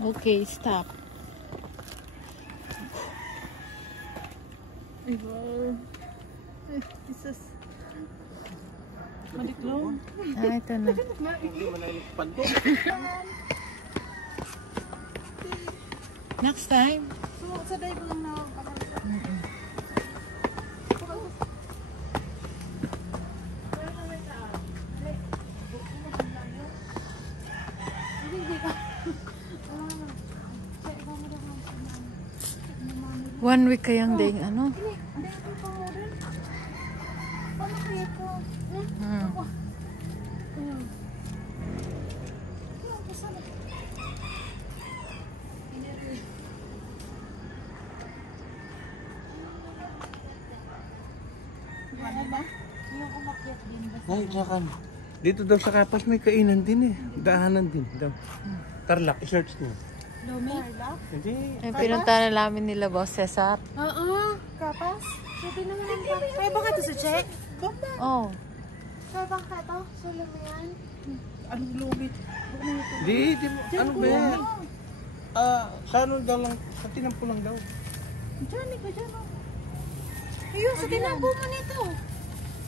Okay, stop. Ay, wow. Jesus. Madiklong. Ah, ito na. Next time. So, sa dive lang na One week kayang ding ano? Ay, sakan. Dito daw sa Kapas may kainan din eh. Daanan din daw. Tarlac, i-search nyo. Hindi. Yung pinunta na namin nila Boss Cesar. Oo. Kapas? Sabi naman ang kapas. Kaya baka ito sa check? Oh. Kaya baka ito? Sulo mo yan? Anong lumit? Di, ano ba yan? Sa ano daw lang, sa tinampo lang daw. Diyan, ikaw dyan o. Ayun, sa tinampo mo nito.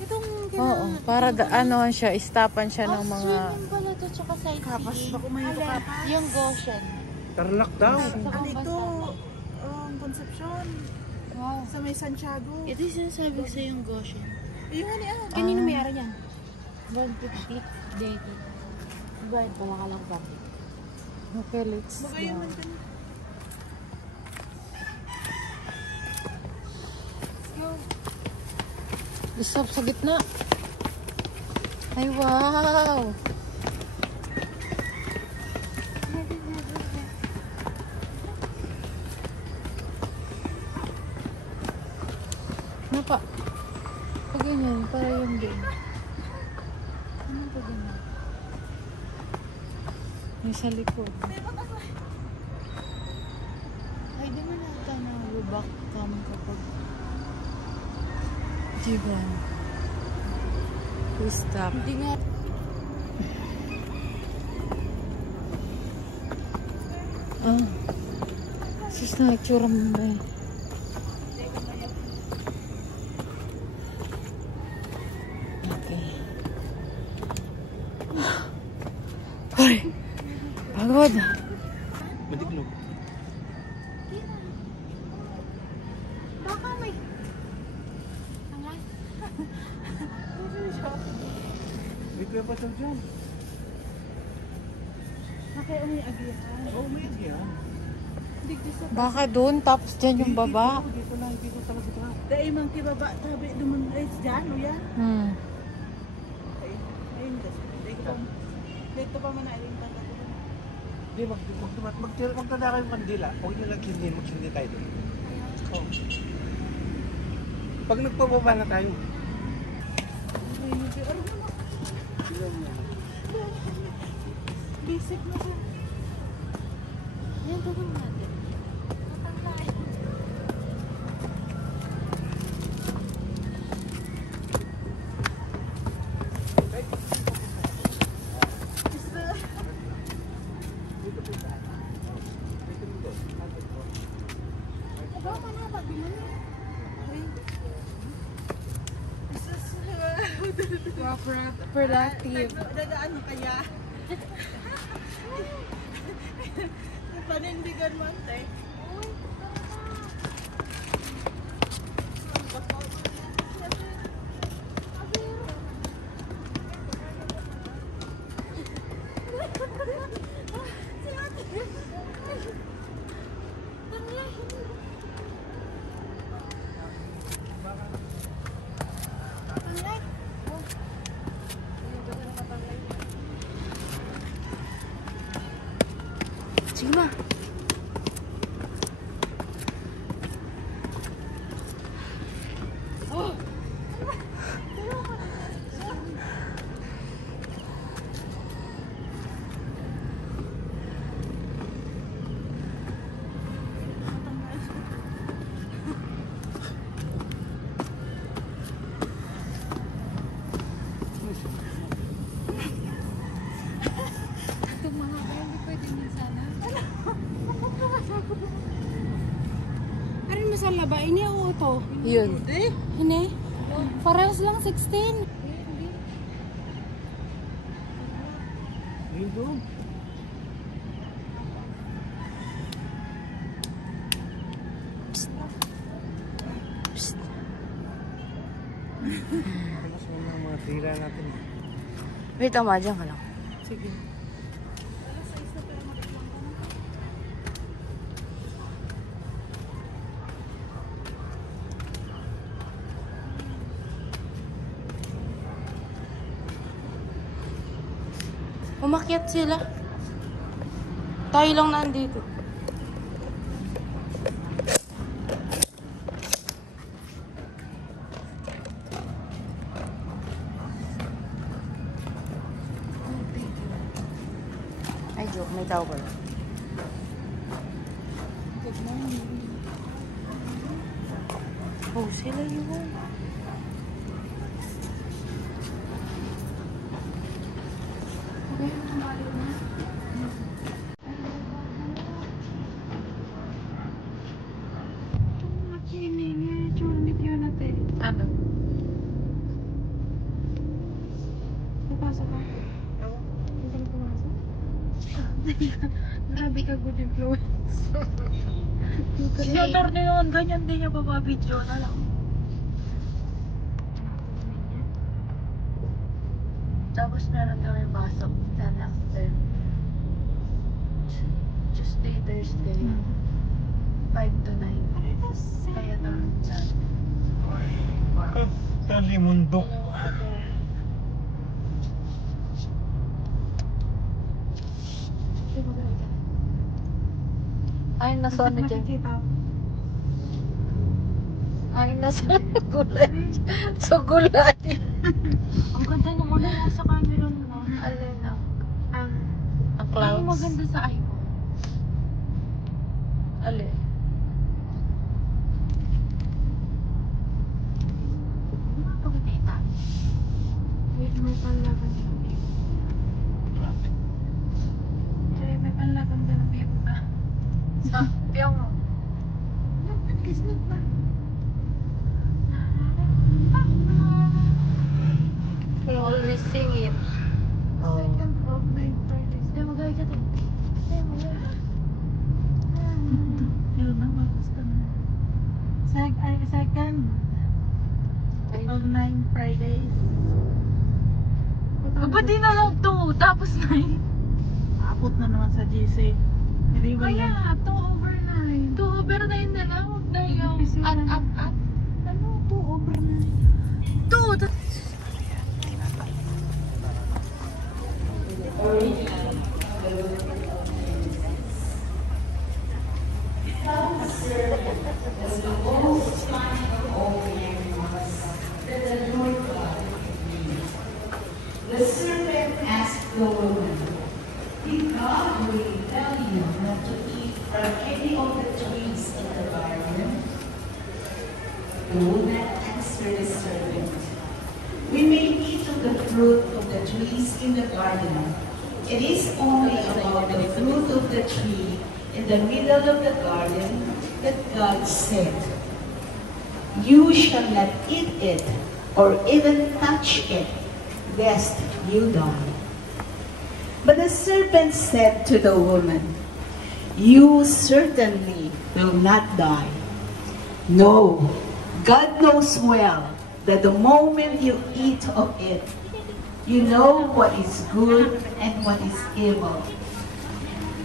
Itong Oo, para ano siya, istapan siya ng mga... swimming pala ito, tsaka sightseeing. Kapas, bako may ito kapas. Yung Goshen. Tarlac daw. Ano ito? Concepcion. Wow. Sa may Santiago. Ito yung sinasabi ko sa yung Goshen. Yung ano yan? Kanino may ara niyan? 150 dito. Bayad pala ka lang pa. Okay, let's go. Stop sa gitna. Ay, wow! Napa? Pag ganyan, para yun din. Ano pag ganyan? May sa likod. Ay, di mo nata na back cam kapag diba? Please stop. Hindi nga. Ah. Sus na, itsura mo ba eh. Okay. Hoy! Pagod! Madiklog. Baka may... Angan? May kuya pa daw dyan. Nakaya may agihan. Oo, may yan. Baka doon, tapos dyan yung baba. Dito lang, dito talaga ito. Dahil mang kibaba, tabi duman ay dyan, o yan? Ayun kasi. Dito pa man nailing tanda ko. Hindi, magtanda kayo ng kandila. Huwag nyo lang hindi, magsindi tayo doon. Oh. Pag nagpababa na tayo. Basic na siya. Yan, gagawin natin. Matanglain. Productive. Dadaan mo kaya? Panindigan mo ante. Sige ma. Yun. Hindi. Parehas lang 16. Dito. Mas mga tira natin. Wait, dyan ka lang. Sige. Umakyat sila. Tayo lang nandito. Ay, joke. May tao pala. Oh, sila yun. Ano? Papasok ka. Hindi ka pumasok? Grabe ka good influence. Theater na yun. Ganyan din yung papabidyo na lang. Tapos meron kami pasok sa next term. Tuesday, Thursday. 5 to 9. Kaya naman dyan. Kalimundok. Ay, nasa ano dyan? Ay, nasa gulay. Sa gulay. Ang ganda naman na sa camera mo. Alin na? Ang Clouds. maganda sa iPhone. Alin? Pagkita. Wait, may panlaban yung babe. Jay, may panlaban ka ng babe ba? Sa piyong mo. It's not ba? Always sing it. Second of my Fridays. Hindi, magay ka din. Hindi, magay. Yun na, magas ka na. Second of 9 Fridays. Ba't di na lang 2? Tapos 9. Abot na naman sa GC. Hindi ba yan? Kaya, 2 over 9. 2 over 9 na lang. Huwag na yung at. Ano po, over na? 2! The serpent asked the woman, "Did God really tell you not to eat from any of the trees in the garden?" The woman answered the serpent, "We may eat of the fruit of the trees in the garden. It is only about the fruit of the tree in the middle of the garden that God said, 'You shall not eat it or even touch it, lest you die.' But the serpent said to the woman, 'You certainly will not die. No, God knows well that the moment you eat of it, you know what is good and what is evil.'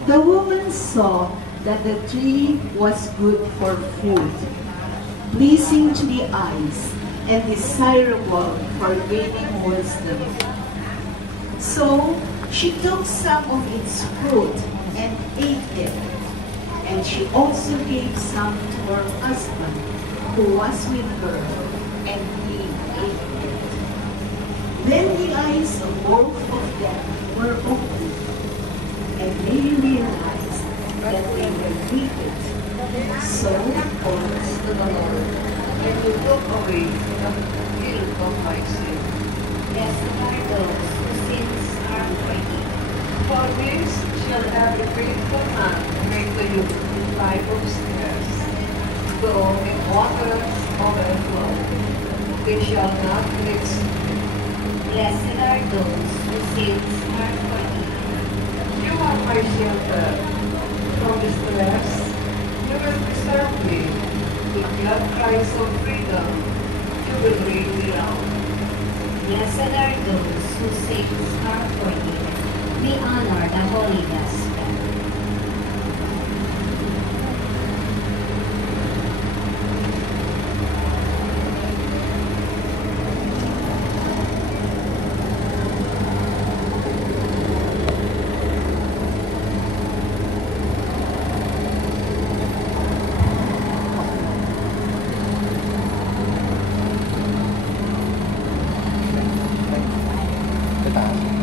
The woman saw that the tree was good for food, pleasing to the eyes, and desirable for gaining wisdom. So she took some of its fruit and ate it, and she also gave some to her husband who was with her, and he ate it. Then the eyes of both of them were opened, and they realized that they were wicked, so opposed to the Lord, and they took away the guilt of my sin. Testify those whose sins are great. For this shall every faithful man make to you 5 of stairs. flow in waters overflow. They shall not mix. Blessed are those whose sins are forgiven. You are my shelter from distress. You will preserve me. With glad cries of freedom, you will bring me out. Blessed are those whose sins are forgiven. We honor the Holy Gospel.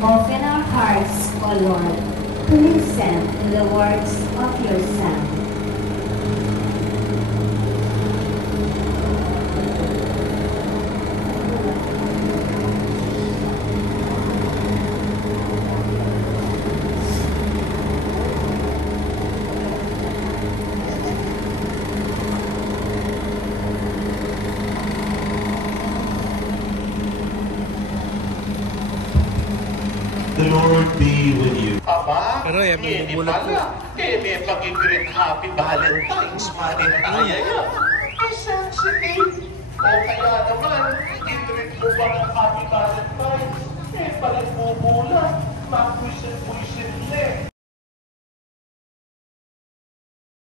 Open our hearts, O Lord, to listen to the words of your Son. The Lord be with you. Aba, Pero yan, hindi bumubulat pala. May pag-greet happy Valentine's man in kaya yan. Ay, sensitive. O kaya naman, i-greet mo ba ng happy Valentine's? Eh, pala bubula. Mapuisin-puisin eh.